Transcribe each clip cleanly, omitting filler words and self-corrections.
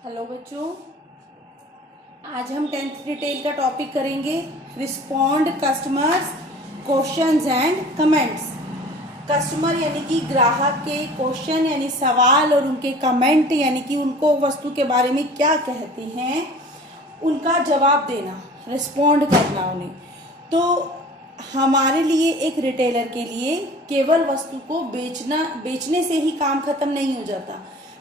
Hello बच्चों, आज हम 10th डिटेल का टॉपिक करेंगे। Respond customers questions and comments. Customer यानी कि ग्राहक के क्वेश्चन यानी सवाल और उनके कमेंट यानी कि उनको वस्तु के बारे में क्या कहते हैं उनका जवाब देना, रिस्पॉन्ड करना उन्हें। तो हमारे लिए एक रिटेलर के लिए केवल वस्तु को बेचने से ही काम खत्म नहीं हो जाता,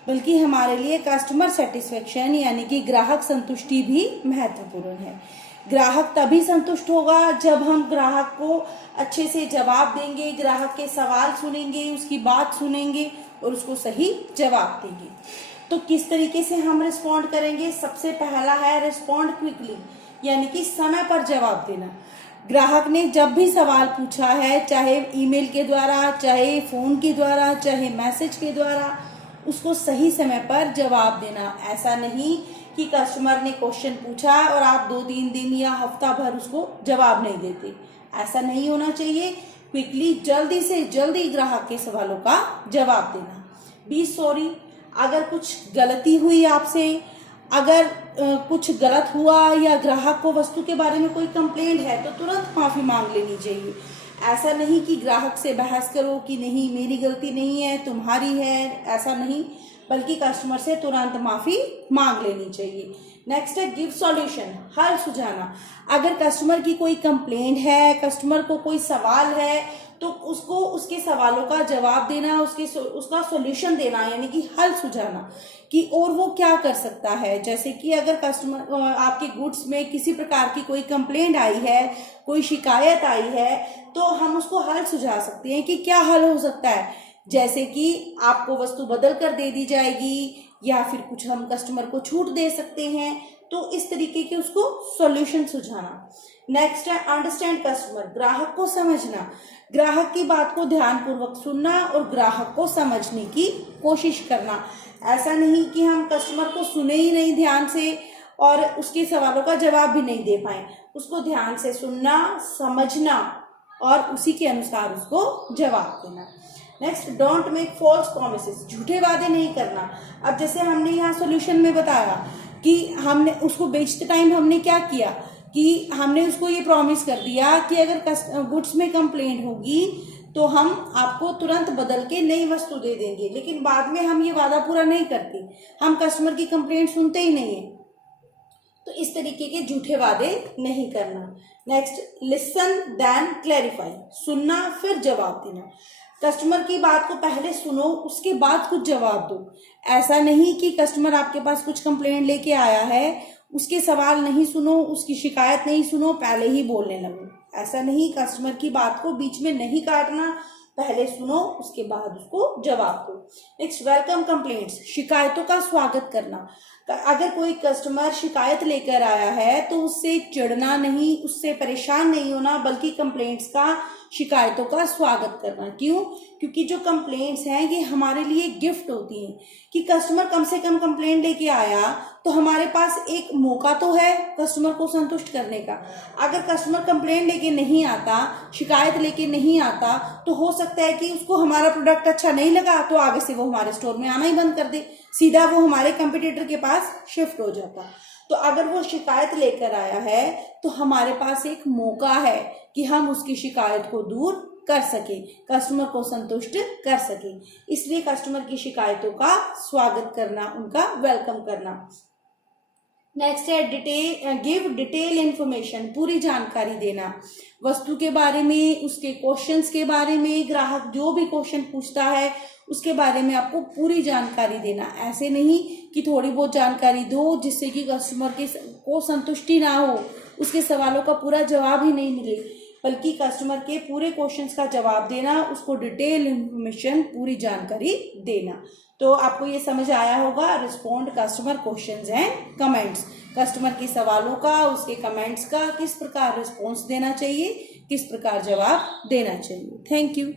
बल्कि हमारे लिए कस्टमर सेटिस्फेक्शन यानी कि ग्राहक संतुष्टि भी महत्वपूर्ण है। ग्राहक तभी संतुष्ट होगा जब हम ग्राहक को अच्छे से जवाब देंगे, ग्राहक के सवाल सुनेंगे, उसकी बात सुनेंगे और उसको सही जवाब देंगे। तो किस तरीके से हम रिस्पॉन्ड करेंगे? सबसे पहला है रिस्पॉन्ड क्विकली, यानी कि समय पर जवाब देना। ग्राहक ने जब भी सवाल पूछा है, चाहे ईमेल के द्वारा, चाहे फोन के द्वारा, चाहे मैसेज के द्वारा, उसको सही समय पर जवाब देना। ऐसा नहीं कि कस्टमर ने क्वेश्चन पूछा और आप 2-3 दिन या हफ्ता भर उसको जवाब नहीं देते। ऐसा नहीं होना चाहिए। क्विकली, जल्दी से जल्दी ग्राहक के सवालों का जवाब देना। बी सॉरी, अगर कुछ गलती हुई आपसे, अगर कुछ गलत हुआ या ग्राहक को वस्तु के बारे में कोई कंप्लेंट है तो तुरंत माफी मांग लेनी चाहिए। ऐसा नहीं कि ग्राहक से बहस करो कि नहीं मेरी गलती नहीं है तुम्हारी है, ऐसा नहीं, बल्कि कस्टमर से तुरंत माफी मांग लेनी चाहिए। नेक्स्ट है गिव सॉल्यूशन, हल सुझाना। अगर कस्टमर की कोई कंप्लेंट है, कस्टमर को कोई सवाल है, तो उसको उसके सवालों का जवाब देना, उसका सॉल्यूशन देना, यानी कि हल सुझाना कि और वो क्या कर सकता है। जैसे कि अगर कस्टमर आपके गुड्स में किसी प्रकार की कोई कंप्लेंट आई है, कोई शिकायत आई है, तो हम उसको हल सुझा सकते हैं कि क्या हल हो सकता है। जैसे कि आपको वस्तु बदल कर दे दी जाएगी या फिर कुछ हम कस्टमर को छूट दे सकते हैं। तो इस तरीके के उसको सॉल्यूशन सुझाना। नेक्स्ट है अंडरस्टैंड कस्टमर, ग्राहक को समझना। ग्राहक की बात को ध्यानपूर्वक सुनना और ग्राहक को समझने की कोशिश करना। ऐसा नहीं कि हम कस्टमर को सुने ही नहीं ध्यान से और उसके सवालों का जवाब भी नहीं दे पाए। उसको ध्यान से सुनना, समझना और उसी के अनुसार उसको जवाब देना। Next, don't make false promises, झूठे वादे नहीं करना। अब जैसे हमने यहाँ सॉल्यूशन में बताया कि हमने उसको बेचते टाइम हमने क्या किया कि हमने उसको ये प्रॉमिस कर दिया कि अगर गुड्स में कंप्लेंट होगी तो हम आपको तुरंत बदल के नई वस्तु दे देंगे, लेकिन बाद में हम ये वादा पूरा नहीं करते, हम कस्टमर की कंप्लेंट सुनते ही नहीं है। तो इस तरीके के झूठे वादे नहीं करना। नेक्स्ट, लिसन देन क्लैरिफाई, सुनना फिर जवाब देना। कस्टमर की बात को पहले सुनो, उसके बाद कुछ जवाब दो। ऐसा नहीं कि कस्टमर आपके पास कुछ कंप्लेंट लेके आया है, उसके सवाल नहीं सुनो, उसकी शिकायत नहीं सुनो, पहले ही बोलने लगो। ऐसा नहीं, कस्टमर की बात को बीच में नहीं काटना, पहले सुनो उसके बाद उसको जवाब दो। नेक्स्ट, वेलकम कंप्लेंट्स, शिकायतों का स्वागत करना। अगर कोई कस्टमर शिकायत लेकर आया है तो उससे चिढ़ना नहीं, उससे परेशान नहीं होना, बल्कि कंप्लेंट्स का, शिकायतों का स्वागत करना। क्यों? क्योंकि जो कंप्लेंट्स हैं ये हमारे लिए गिफ्ट होती हैं कि कस्टमर कम से कम कंप्लेंट लेके आया तो हमारे पास एक मौका तो है कस्टमर को संतुष्ट करने का। अगर कस्टमर कंप्लेंट लेके नहीं आता, शिकायत लेके नहीं आता, तो हो सकता है कि उसको हमारा प्रोडक्ट अच्छा नहीं लगा तो आगे से वो हमारे स्टोर में आना ही बंद कर दे, सीधा वो हमारे कंपटीटर के पास शिफ्ट हो जाता। तो अगर वो शिकायत लेकर आया है तो हमारे पास एक मौका है कि हम उसकी शिकायत को दूर कर सके, कस्टमर को संतुष्ट कर सके। इसलिए कस्टमर की शिकायतों का स्वागत करना, उनका वेलकम करना। नेक्स्ट है गिव डिटेल इंफॉर्मेशन, पूरी जानकारी देना वस्तु के बारे में, उसके क्वेश्चंस के बारे में। ग्राहक जो भी क्वेश्चन पूछता है उसके बारे में आपको पूरी जानकारी देना। ऐसे नहीं कि थोड़ी बहुत जानकारी दो जिससे कि कस्टमर को संतुष्टि ना हो, उसके सवालों का पूरा जवाब ही नहीं मिले, बल्कि कस्टमर के पूरे क्वेश्चंस का जवाब देना, उसको डिटेल इंफॉर्मेशन, पूरी जानकारी देना। तो आपको ये समझ आया होगा, respond customer questions and comments. Customer के सवालों का, उसके कमेंट्स का किस प्रकार रिस्पॉन्स देना चाहिए, किस प्रकार जवाब देना चाहिए। Thank you.